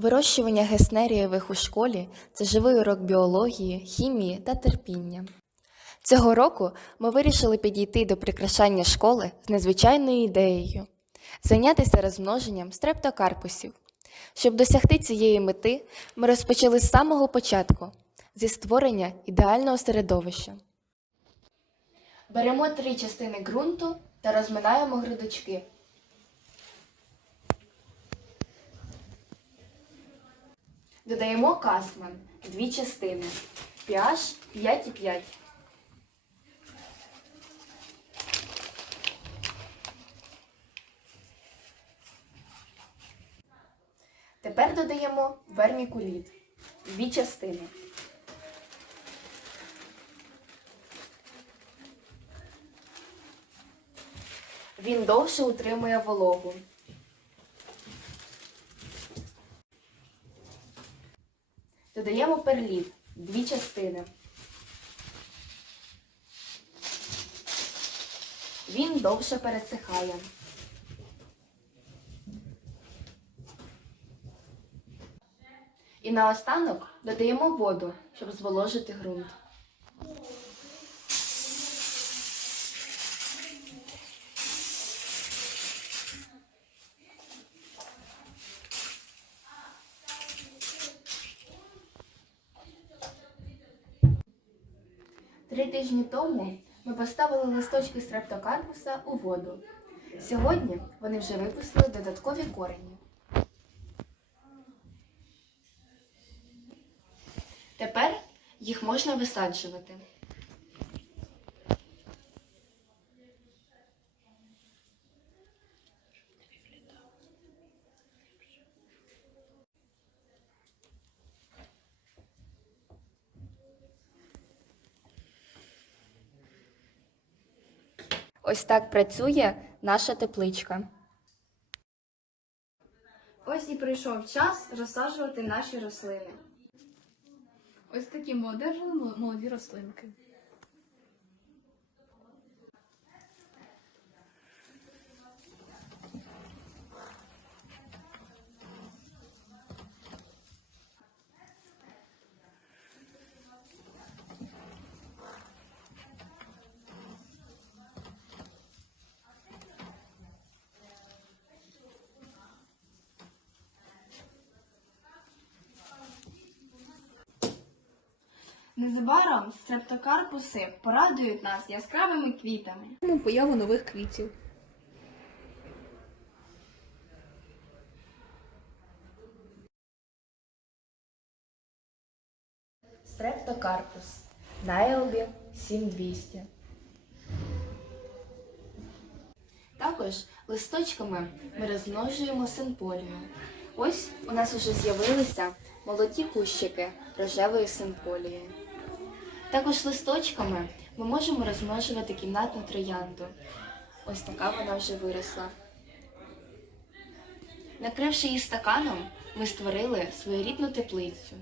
Вирощування геснерієвих у школі це живий урок біології, хімії та терпіння. Цього року ми вирішили підійти до прикрашання школи з незвичайною ідеєю зайнятися розмноженням стрептокарпусів. Щоб досягти цієї мети, ми розпочали з самого початку зі створення ідеального середовища. Беремо три частини ґрунту та розминаємо грудочки. Додаємо касман дві частини. pH 5,5. Тепер додаємо вермікуліт дві частини. Він довше утримує вологу. Додаємо перліт дві частини. Він довше пересихає. І наостанок додаємо воду, щоб зволожити ґрунт. Три тижні тому ми поставили листочки стрептокарпуса у воду. Сьогодні вони вже випустили додаткові корені. Тепер їх можна висаджувати. Ось так працює наша тепличка. Ось і прийшов час розсаджувати наші рослини. Ось такі ми одержали молоді рослинки. Незабаром стрептокарпуси порадують нас яскравими квітами. Появу нових квітів. Стрептокарпус. Найлбі 7200. Також листочками ми розмножуємо синполію. Ось у нас вже з'явилися молоді кущики рожевої синполії. Також листочками ми можемо розмножувати кімнатну троянду. Ось така вона вже виросла. Накривши її стаканом, ми створили своєрідну теплицю.